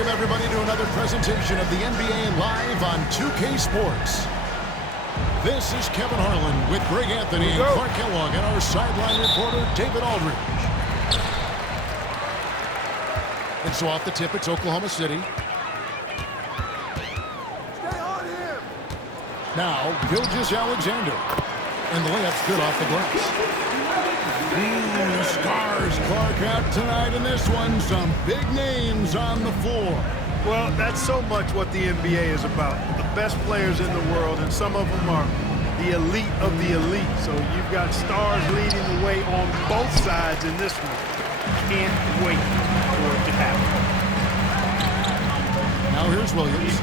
Welcome, everybody, to another presentation of the NBA Live on 2K Sports. This is Kevin Harlan with Greg Anthony and Clark Kellogg and our sideline reporter, David Aldridge. And so off the tip, it's Oklahoma City. Stay on him. Now, Gilgeous-Alexander. And the layup's good off the glass. The Stars, Clark, out tonight in this one. Some big names on the floor. Well, that's so much what the NBA is about. The best players in the world, and some of them are the elite of the elite. So you've got stars leading the way on both sides in this one. Can't wait for it to happen. Now here's Williams.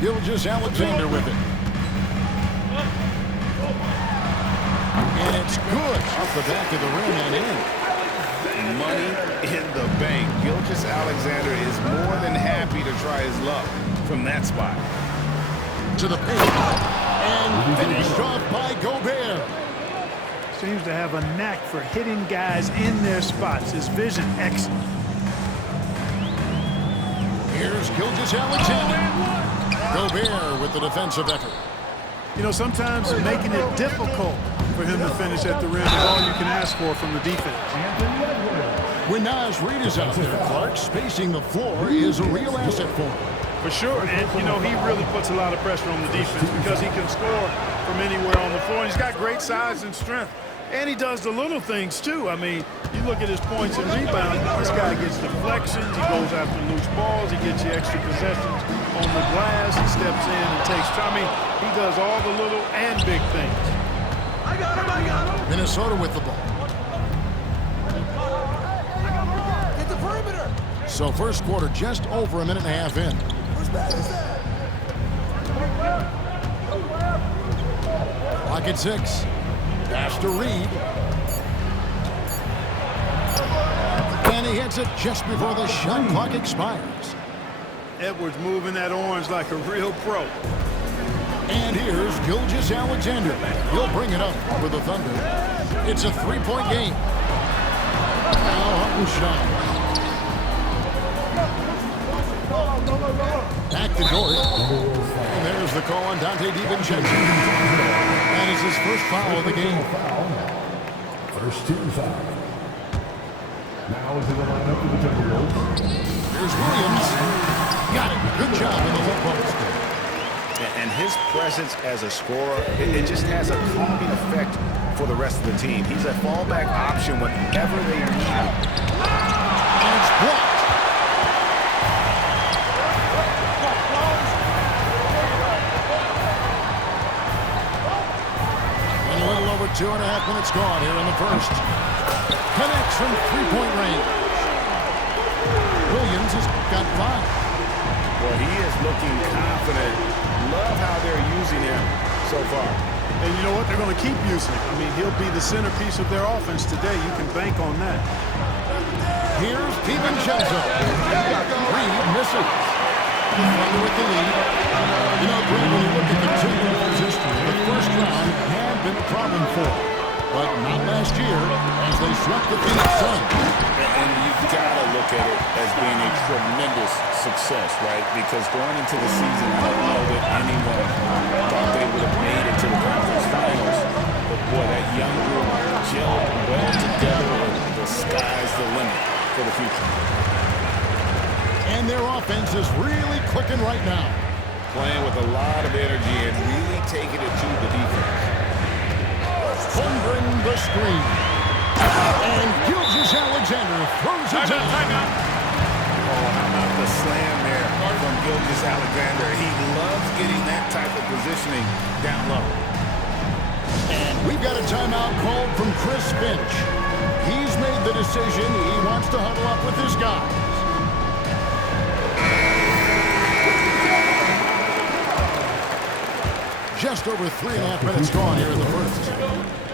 Gilgeous-Alexander with it. And it's good off the back of the rim and in. Money in the bank. Gilgeous-Alexander is more than happy to try his luck from that spot. To the paint. And finished off by Gobert. Seems to have a knack for hitting guys in their spots. His vision excellent. Here's Gilgeous-Alexander. Gobert with the defensive effort. You know, sometimes making it difficult for him to finish at the rim is all you can ask for from the defense. When Naz Reid is out there, Clark, spacing the floor is a real asset for him. For sure, and you know, he really puts a lot of pressure on the defense because he can score from anywhere on the floor. And he's got great size and strength, and he does the little things too. I mean, you look at his points and rebounds, this guy gets deflections, he goes after loose balls, he gets you extra possessions on the glass, he steps in and takes, I mean, he does all the little and big things. I got him! Minnesota with the ball. Get the perimeter! So first quarter just over a minute and a half in. Whose bad is that? Clock at 6. Pass to Reed. And he hits it just before the shot clock expires. Edwards moving that orange like a real pro. And here's Gilgeous-Alexander. He'll bring it up for the Thunder. It's a three-point game. Now Shai. Back to Dort. And there's the call on Dante DiVincenzo. That is his first foul of the game. First team foul. Now into the lineup for the Timberwolves. Here's Williams. Got it. Good job in the low post. And his presence as a scorer, it just has a calming effect for the rest of the team. He's a fallback option whenever they need him. And it's blocked. And a little over 2.5 minutes gone here in the first. Connects from three-point range. Williams has got 5. Well, he is looking confident. Love how they're using him so far. And you know what? They're going to keep using him. I mean, he'll be the centerpiece of their offense today. You can bank on that. Here's DiVincenzo. Reed misses. The Thunder with the lead. You know, Greg, when you look at the Timberwolves history, the first round had been a problem for them. But not last year as they swept the Phoenix Suns. And you've got to look at it as being a tremendous success, right? Because going into the season, I don't know that anyone thought they would have made it to the conference finals. But boy, that young group gelled well together, and the sky's the limit for the future. And their offense is really clicking right now. Playing with a lot of energy and really taking it to the defense. Thundering the screen. And Gilgeous-Alexander throws it down. Oh, how about the slam there from Gilgeous-Alexander? He loves getting that type of positioning down low. And we've got a timeout called from Chris Finch. He's made the decision. He wants to huddle up with his guys. Just over 3.5 minutes gone here in the first.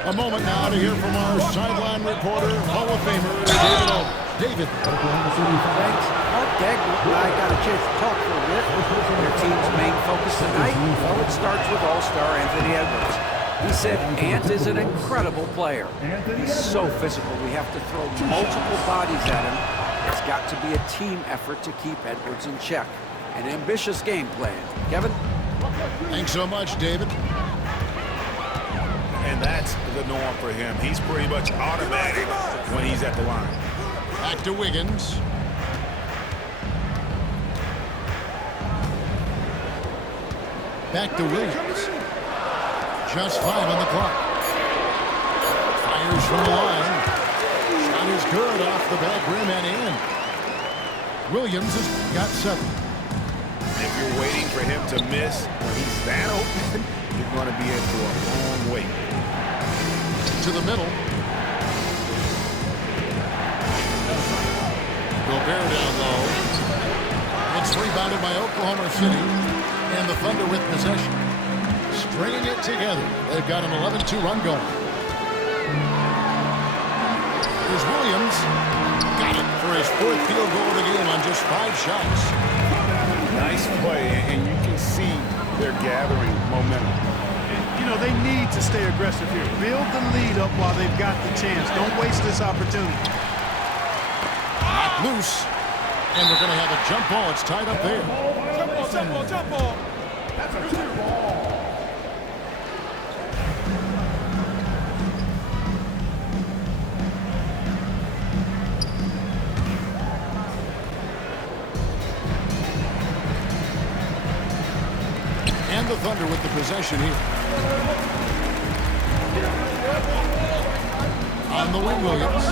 A moment now to hear from our sideline reporter, Hall of Famer, David Aldridge. David. Thanks. Well, Greg and I got a chance to talk for a bit. Their team's main focus tonight, well, it starts with All-Star Anthony Edwards. He said Ant is an incredible player. He's so physical. We have to throw multiple bodies at him. It's got to be a team effort to keep Edwards in check. An ambitious game plan. Kevin? Thanks so much, David. And that's the norm for him. He's pretty much automatic when he's at the line. Back to Wiggins. Back to Williams. Just 5 on the clock. Fires from the line. Shot is good off the back rim and in. Williams has got 7. If you're waiting for him to miss when he's that open, you're going to be in for a long wait. To the middle. Gobert down low. It's rebounded by Oklahoma City. And the Thunder with possession. Stringing it together. They've got an 11-2 run going. Here's Williams. Got it for his 4th field goal of the game on just 5 shots. Nice play, and you can see they're gathering momentum. You know, they need to stay aggressive here. Build the lead up while they've got the chance. Don't waste this opportunity. Knocked loose. And we're going to have a jump ball. It's tied up there. Jump ball, jump ball, jump ball. That's a good ball. And the Thunder with the possession here. On the wing, Williams.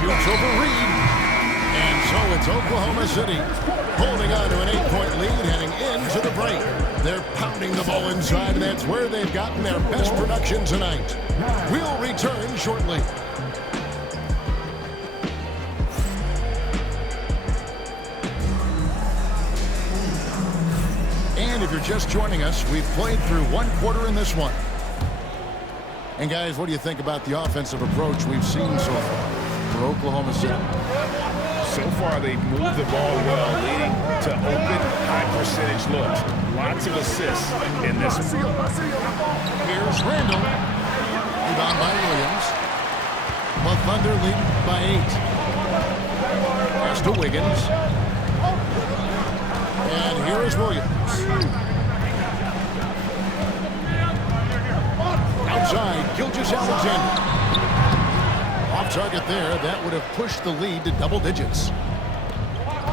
Shoots over Reed. And so it's Oklahoma City holding on to an 8-point lead heading into the break. They're pounding the ball inside, and that's where they've gotten their best production tonight. We'll return shortly. And if you're just joining us, we've played through 1 quarter in this one. And guys, what do you think about the offensive approach we've seen so far for Oklahoma City? So far, they've moved the ball well, leading to open, high-percentage looks. Lots of assists in this one. Here's Randall. Rebound by Williams. The Thunder lead by 8. Pass to Wiggins. And here is Williams. Outside, Gilgeous-Alexander. Off target there. That would have pushed the lead to double digits.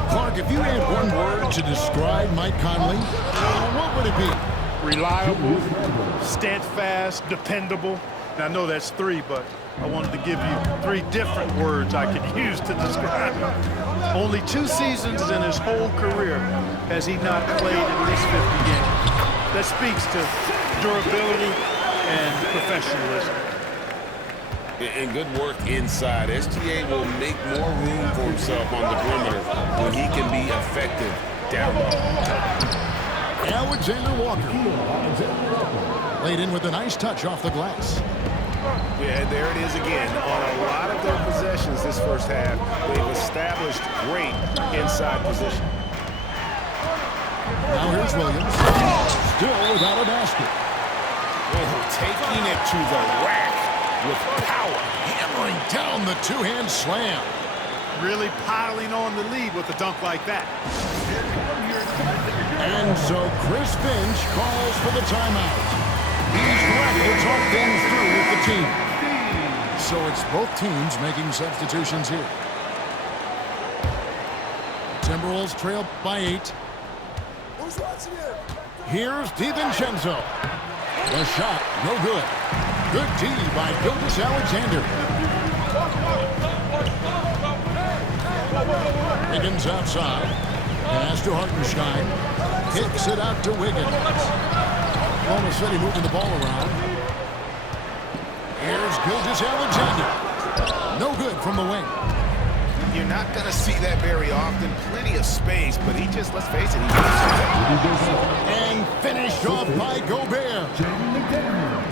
Clark, if you had one word to describe Mike Conley, what would it be? Reliable, steadfast, dependable. Now, I know that's 3, but I wanted to give you 3 different words I could use to describe him. Only 2 seasons in his whole career has he not played at least 50 games. That speaks to durability and professionalism. And good work inside. SGA will make more room for himself on the perimeter when he can be effective down low. Alexander Walker. Laid in with a nice touch off the glass. Yeah, there it is again. On a lot of their possessions this first half, they've established great inside position. Now here's Williams. Still without a basket. Oh, taking it to the rack with power. Hammering down the 2-hand slam. Really piling on the lead with a dunk like that. And so Chris Finch calls for the timeout. He's ready to talk things through with the team. So it's both teams making substitutions here. Timberwolves trail by 8. Who's watching it? Here's DiVincenzo. The shot, no good. Good D by Gilgeous-Alexander. Wiggins outside. Pass to Hartenstein. Kicks it out to Wiggins. Oklahoma City moving the ball around. Here's Gilgeous-Alexander. No good from the wing. You're not going to see that very often. Plenty of space, but he just, let's face it, And finished off by Gobert.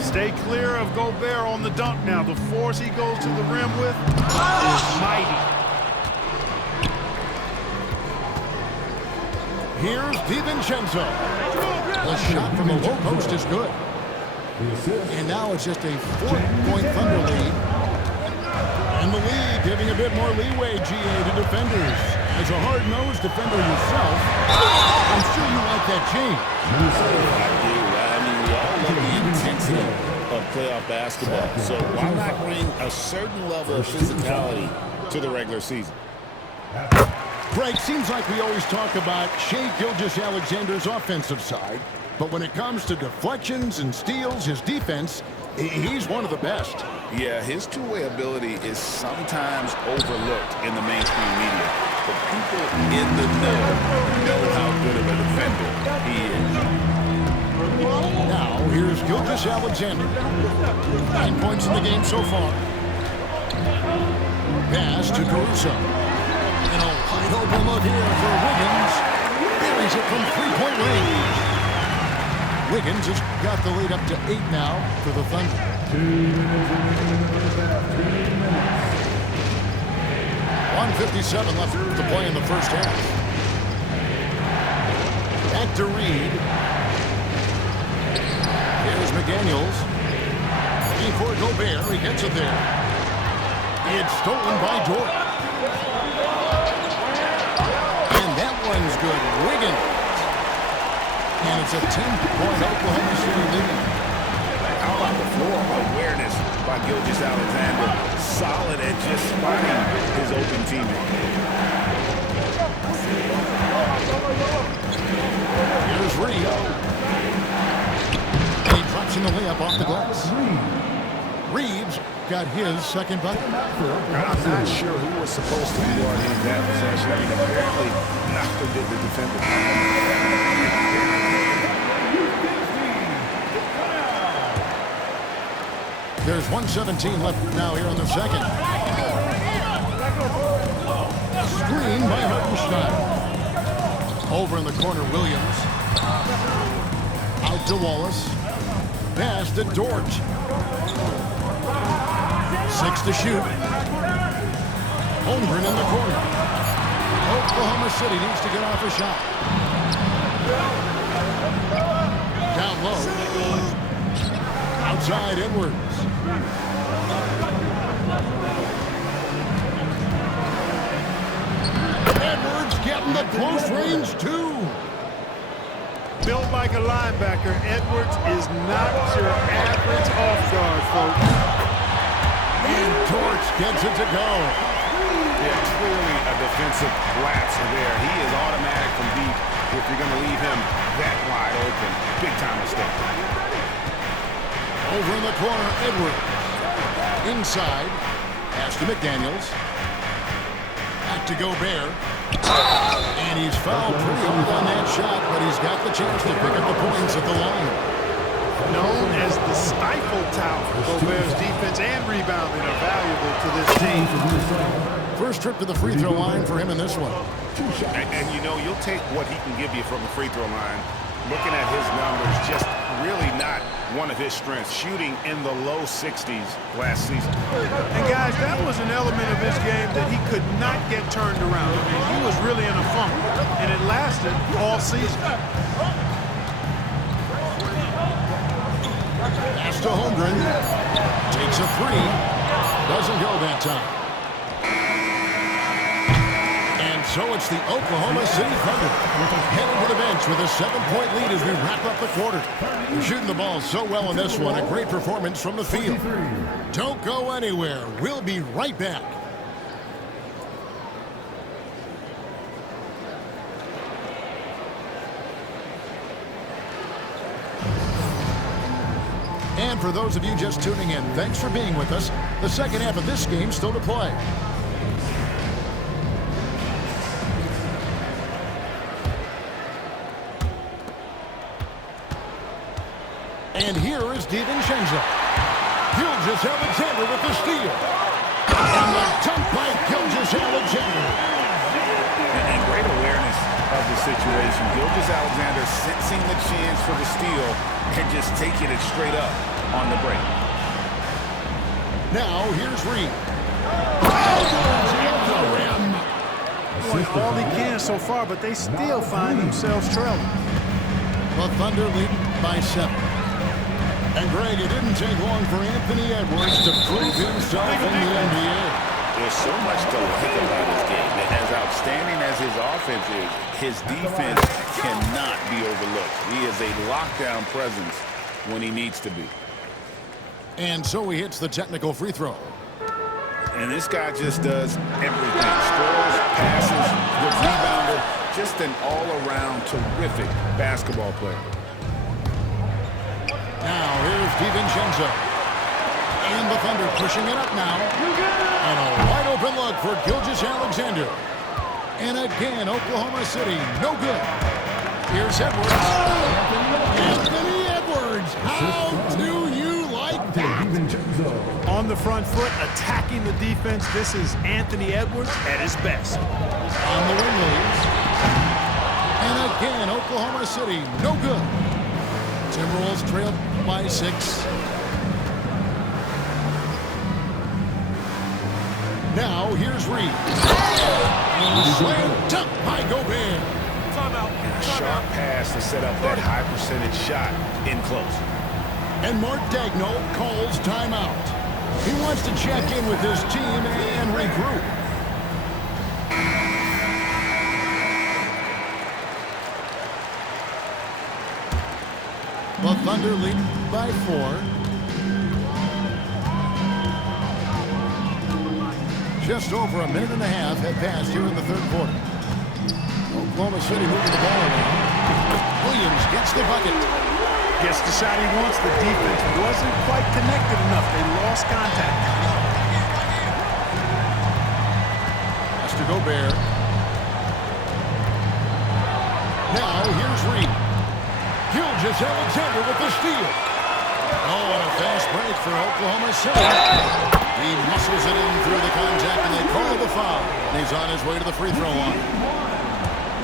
Stay clear of Gobert on the dunk now. The force he goes to the rim with is mighty. Here's DiVincenzo. The shot from the low post is good. And now it's just a 4-point Thunder lead. And the lead giving a bit more leeway, GA, to defenders. As a hard-nosed defender yourself, I'm sure you like that change. I do. I mean, we all love the intensity of playoff basketball. So why not bring a certain level of physicality to the regular season? Greg, seems like we always talk about Shai Gilgeous-Alexander's offensive side, but when it comes to deflections and steals, his defense, he's one of the best. Yeah, his two-way ability is sometimes overlooked in the mainstream media, but people in the know how good of a defender he is. Now, here's Gilgeous-Alexander. 9 points in the game so far. Pass to Caruso. And a wide open look here for Wiggins. Buries it from three-point range. Wiggins has got the lead up to 8 now for the Thunder. 1:57 left to play in the first half. Back to Reed. Here's McDaniels. Looking for Gobert. He gets it there. It's stolen by Dort. And that one's good. Wiggins. And it's a 10-point Oklahoma City lead. How about the floor awareness by Gilgeous-Alexander? Solid at just spotting his open teammate. Here's Reed. And he drops in the layup off the glass. Reed's got his second bucket. I'm not sure who was supposed to be guarding that possession. I mean, apparently neither did the defender. There's 1:17 left now here in the second. Screen by Hartenstein. Over in the corner, Williams. Out to Wallace. Pass to Dort. 6 to shoot. Holmgren in the corner. Oklahoma City needs to get off a shot. Down low. Outside Edwards. Edwards getting the close range too. Built like a linebacker, Edwards is not your average off guard, folks. And Torch gets it to go. Yeah, clearly a defensive lapse there. He is automatic from deep if you're going to leave him that wide open. Big time mistake. Over in the corner, Edwards. Inside. Pass to McDaniels. Back to Gobert. And he's fouled pretty hard on that shot, but he's got the chance to pick up the points at the line. Known as the stifle tower, Gobert's defense and rebounding are valuable to this team. First trip to the free throw line for him in this one. And you know, you'll take what he can give you from the free throw line. Looking at his numbers, just really not one of his strengths. Shooting in the low 60s last season. And guys, that was an element of his game that he could not get turned around. I mean, he was really in a funk, and it lasted all season. Pass to Holmgren. Takes a three. Doesn't go that time. And so it's the Oklahoma City Thunder heading to the bench with a 7-point lead as we wrap up the quarter. They're shooting the ball so well in this one. A great performance from the field. Don't go anywhere. We'll be right back. And for those of you just tuning in, thanks for being with us. The second half of this game still to play. And here is DiVincenzo. Gilgeous-Alexander with the steal. And the dunk by Gilgeous-Alexander. And great awareness of the situation. Gilgeous-Alexander sensing the chance for the steal and just taking it straight up on the break. Now here's Reed. Doing all he can so far, but they still find themselves trailing. The Thunder lead by 7. And Greg, it didn't take long for Anthony Edwards to prove himself in the NBA. There's so much to like about his game. And as outstanding as his offense is, his defense cannot be overlooked. He is a lockdown presence when he needs to be. And so he hits the technical free throw. And this guy just does everything. Scores, passes, good rebounder. Just an all-around terrific basketball player. Now here's DiVincenzo. And the Thunder pushing it up now. And a wide open look for Gilgeous-Alexander. And again, Oklahoma City, no good. Here's Edwards. Anthony Edwards. How do you like that? On the front foot, attacking the defense. This is Anthony Edwards at his best. On the wing leads. And again, Oklahoma City, no good. Timberwolves trail by 6. Now, here's Reed. And slam dunk by Gobert. Timeout. Sharp pass to set up that high percentage shot in close. And Mark Daigneault calls timeout. He wants to check in with his team and regroup. The Thunder lead by 4. Just over a minute and a half had passed here in the third quarter. Oklahoma City moving the ball around. Williams gets the bucket. Gets the shot he wants. The defense wasn't quite connected enough. They lost contact. That's to Gobert. Now here's Reed. Gilgeous-Alexander with the steal. Oh, and a fast break for Oklahoma City. He muscles it in through the contact, and they call the foul. And he's on his way to the free throw line.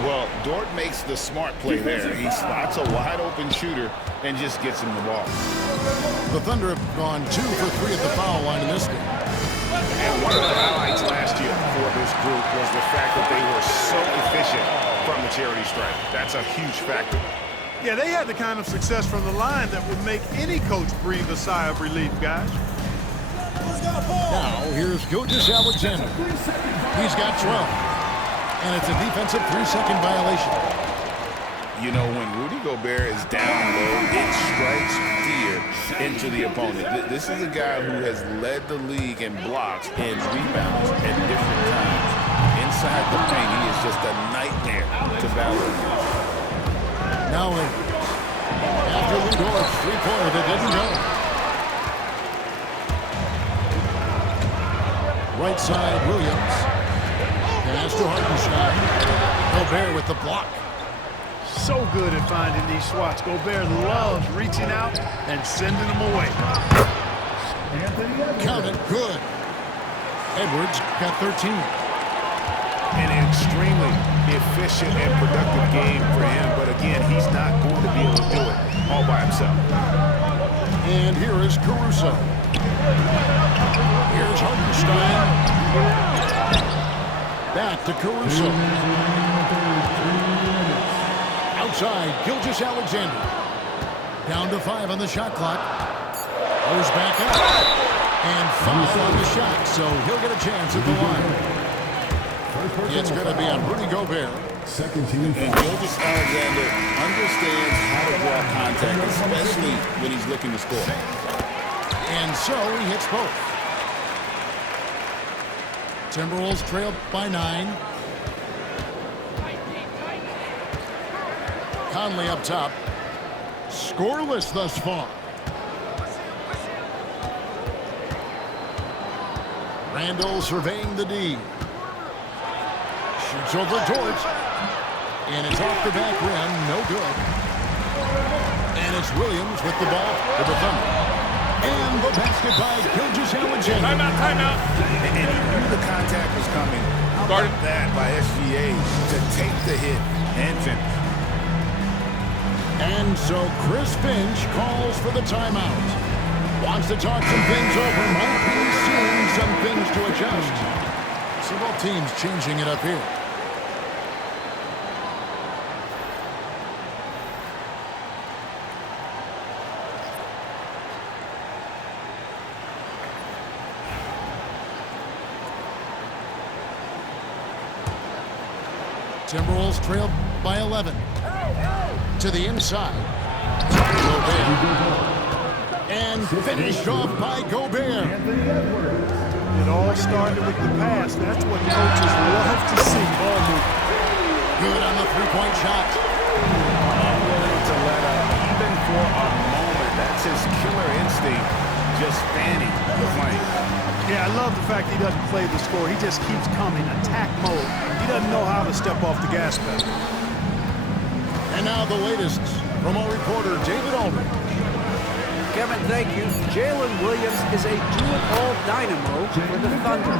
Well, Dort makes the smart play there. He spots a wide-open shooter and just gets him the ball. The Thunder have gone 2 for 3 at the foul line in this game. And one of the highlights last year for this group was the fact that they were so efficient from the charity stripe. That's a huge factor. Yeah, they had the kind of success from the line that would make any coach breathe a sigh of relief, guys. Now, here's Gilgeous-Alexander. He's got 12. And it's a defensive 3-second violation. You know, when Rudy Gobert is down low, it strikes fear into the opponent. This is a guy who has led the league in blocks and rebounds at different times. Inside the paint, he is just a nightmare to battle against. Now, after Lou Dort's three-pointer that didn't go. Right side, Williams. Pass to Hartenstein. Gobert with the block. So good at finding these swats. Gobert loves reaching out and sending them away. Count it, good. Edwards got 13. An extremely efficient and productive game for him, but again, he's not going to be able to do it all by himself. And here is Caruso. Here's Hartenstein. Back to Caruso. Outside, Gilgeous-Alexander. Down to 5 on the shot clock. Goes back up. And foul on the shot, so he'll get a chance at the line. It's going to be on Rudy Gobert. Second team. And Gilgeous-Alexander understands how to draw contact, especially when he's looking to score. And so he hits both. Timberwolves trailed by 9. Conley up top. Scoreless thus far. Randall surveying the D. Shoots over George. And it's off the back rim. No good. And it's Williams with the ball for the Thunder. And the basket by Gilgeous-Alexander. Timeout. And he knew the contact was coming. How about that by SGA to take the hit and finish. And so Chris Finch calls for the timeout. Wants to talk some things over. Might be seeing some things to adjust. See both teams changing it up here. Timberwolves trail by 11. To the inside. Gobert. And finished off by Gobert. It all started with the pass. That's what coaches love to see. Ball movement. Good on the three-point shot. Unwilling to let up, even for a moment. That's his killer instinct, just fanning the flank. Yeah, I love the fact he doesn't play the score. He just keeps coming, attack mode. He doesn't know how to step off the gas pedal. And now the latest from our reporter, David Aldridge. Kevin, thank you. Jalen Williams is a do-it-all dynamo for the Thunder.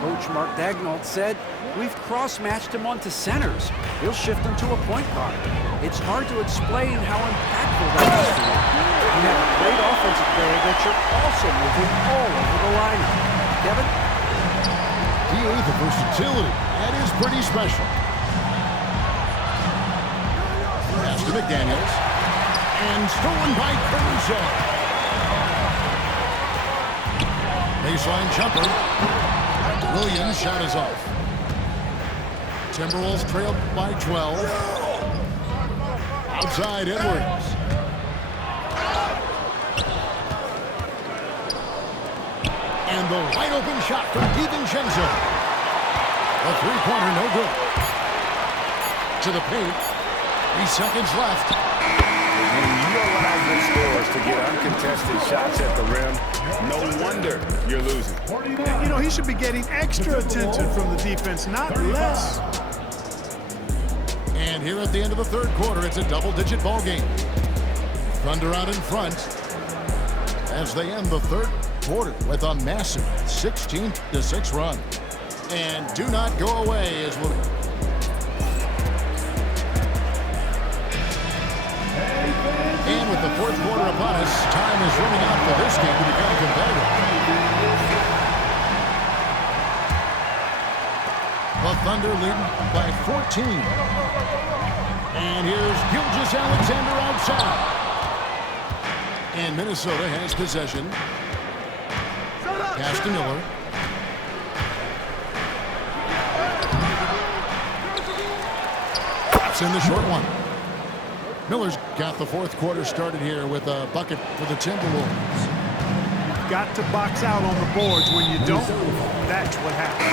Coach Mark Daigneault said, "We've cross-matched him onto centers. He'll shift into a point guard. It's hard to explain how impactful that is for you. You have a great offensive player that you're also moving all over the lineup." Kevin? The versatility. That is pretty special. Pass to McDaniels. And stolen by Caruso. Baseline jumper. Williams' shot is off. Timberwolves trail by 12. Outside Edwards. And the wide open shot from DiVincenzo. A three-pointer, no good. To the paint. 3 seconds left. When you allow good scorers to get uncontested shots at the rim, no wonder you're losing. You know, he should be getting extra attention from the defense, not less. And here at the end of the third quarter, it's a double-digit ball game. Thunder out in front as they end the third quarter with a massive 16-6 run. And do not go away as we'll... And with the fourth quarter upon us, time is running out for this game to become competitive. The Thunder leading by 14. And here's Gilgeous-Alexander outside. And Minnesota has possession. Pass to Miller. Drops in the short one. Miller's got the fourth quarter started here with a bucket for the Timberwolves. Got to box out on the boards. When you don't, that's what happens.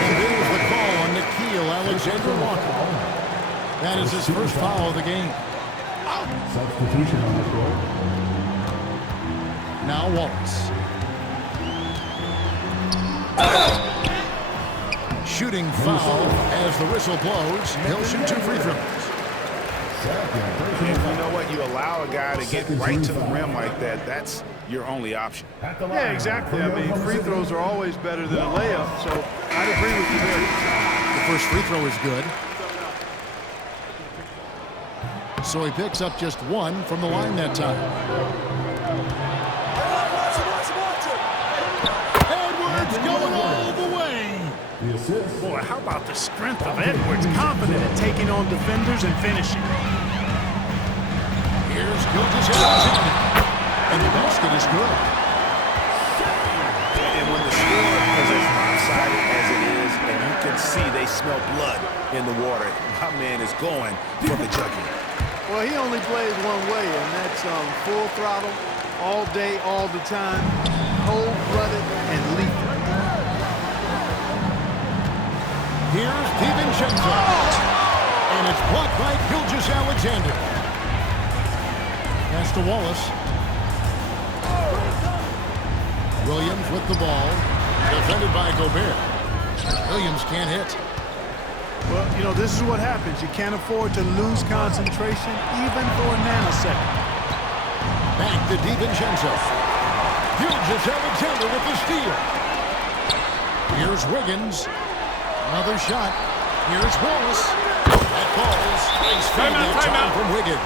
And there's the call on Nickeil Alexander-Walker. That is his first foul of the game. Substitution on the court. Now Wallace. Shooting foul as the whistle blows. He'll shoot 2 free throws. And you know what? You allow a guy to get right to the rim like that, that's your only option. Yeah, exactly. I mean, free throws are always better than a layup, so I'd agree with you there. The first free throw is good. So he picks up just 1 from the line that time. Edwards going all the way. Boy, how about the strength of Edwards? Confident in taking on defenders and finishing. Here's Gilgeous-Alexander. And the basket is good. And when the score is as lopsided as it is, and you can see they smell blood in the water, my man is going for the jugular. Well, he only plays one way, and that's full throttle, all day, all the time, cold-blooded and lethal. Here's DiVincenzo. And it's blocked by Gilgeous-Alexander. Pass to Wallace. Williams with the ball. Defended by Gobert. Williams can't hit. Well, you know, this is what happens. You can't afford to lose concentration even for a nanosecond. Back to DiVincenzo. Gilgeous-Alexander with the steal. Here's Wiggins. Another shot. Here's Wallace. That falls. Nice feed that time from Wiggins.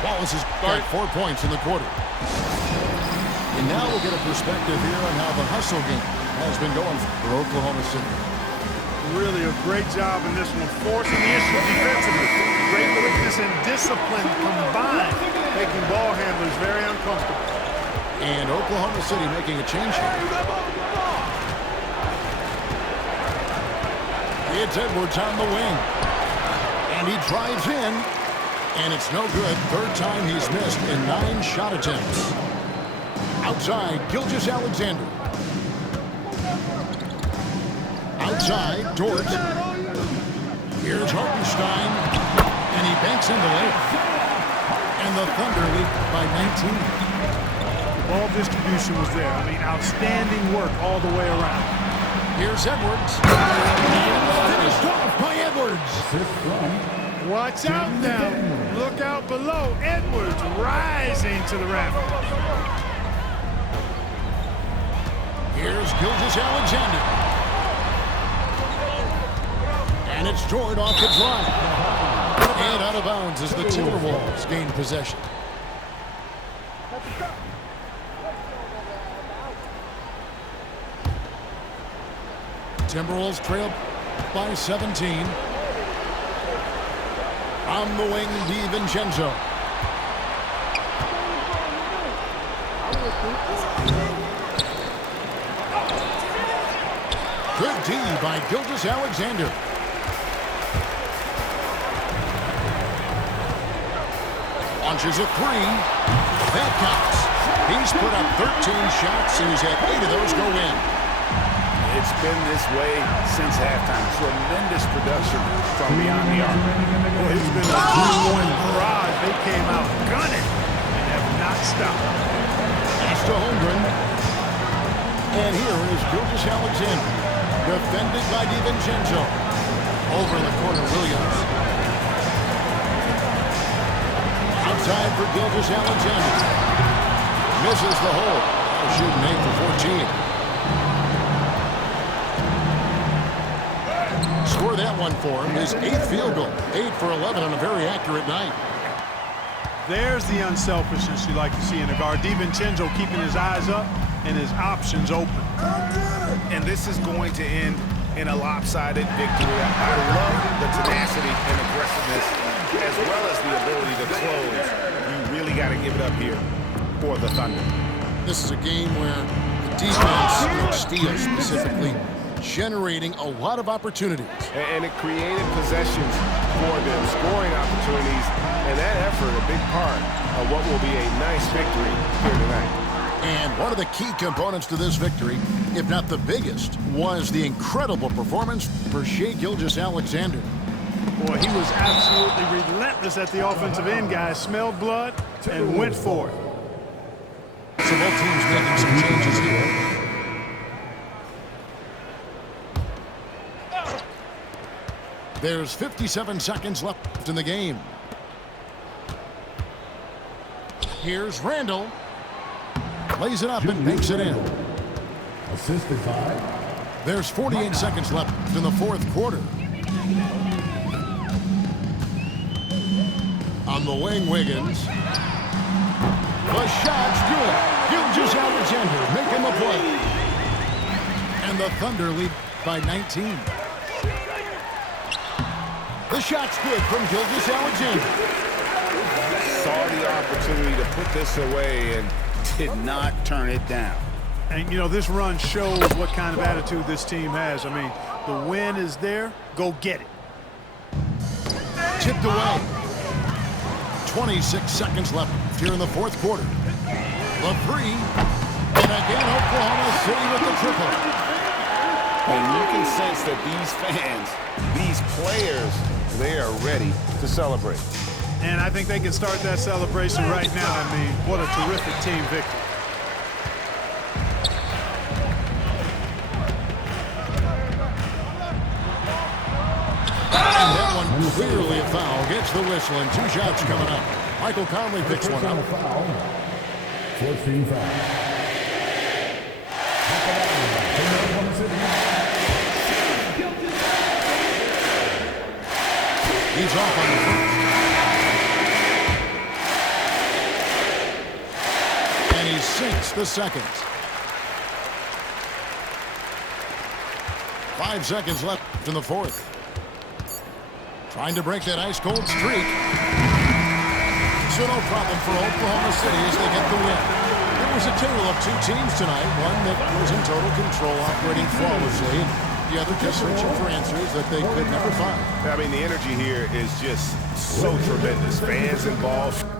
Wallace has got 4 points in the quarter. And now we'll get a perspective here on how the hustle game has been going for Oklahoma City. Really a great job in this one, forcing the issue defensively. Great quickness and discipline combined, making ball handlers very uncomfortable. And Oklahoma City making a change here. It's Edwards on the wing. And he drives in. And it's no good. Third time he's missed in 9 shot attempts. Outside, Gilgeous-Alexander. Outside, Dort. Here's Hartenstein. And he banks into late. And the Thunder lead by 19. Ball distribution was there. I mean, outstanding work all the way around. Here's Edwards. And finished off by Edwards. Watch out now. Look out below. Edwards rising to the rafters. Here's Gilgeous-Alexander. And it's Jordan off the drive. And out of bounds as the Timberwolves gain possession. Timberwolves trail by 17. On the wing, DiVincenzo. Good D by Gilgeous-Alexander. Launches a 3. That counts. He's put up 13 shots, and he's had 8 of those go in. It's been this way since halftime. Tremendous production from beyond the arc. Well, it's been a 2-point barrage. They came out gunning and have not stopped. Pass to Holmgren. And here is Gilgeous-Alexander. Defended by DiVincenzo. Over in the corner, Williams. Outside for Gilgeous-Alexander. Misses the hole. Shooting 8 for 14. Score that one for him. His 8th field goal. 8 for 11 on a very accurate night. There's the unselfishness you like to see in a guard. DiVincenzo keeping his eyes up and his options open. And this is going to end in a lopsided victory. I love the tenacity and aggressiveness as well as the ability to close. You really got to give it up here for the Thunder. This is a game where the defense, steals specifically, generating a lot of opportunities. And it created possessions for them, scoring opportunities, and that effort a big part of what will be a nice victory here tonight. And one of the key components to this victory, if not the biggest, was the incredible performance for Shai Gilgeous-Alexander. Boy, he was absolutely relentless at the offensive end, guys. Smelled blood and went for it. So both teams making some changes here. There's 57 seconds left in the game. Here's Randall. Lays it up and makes it in. Assisted by. There's 48 seconds left in the 4th quarter. On the wing, Wiggins. The shot's good. Gilgeous-Alexander making the play. And the Thunder lead by 19. The shot's good from Gilgeous-Alexander. Saw the opportunity to put this away and did not turn it down. And, you know, this run shows what kind of attitude this team has. I mean, the win is there. Go get it. Tipped away. 26 seconds left here in the 4th quarter. The 3. And again, Oklahoma City with the triple. And you can sense that these fans, these players, they are ready to celebrate. And I think they can start that celebration right now. I mean, what a terrific team victory. And that one clearly a foul. Gets the whistle and 2 shots coming up. Michael Conley picks one up. Foul. 14 fouls. He's off on the front. And he sinks the second. 5 seconds left in the 4th. Trying to break that ice-cold streak. So no problem for Oklahoma City as they get the win. It was a tale of 2 teams tonight. One that was in total control, operating flawlessly. together, just searching for answers that they could never find. I mean, the energy here is just so tremendous. Fans involved.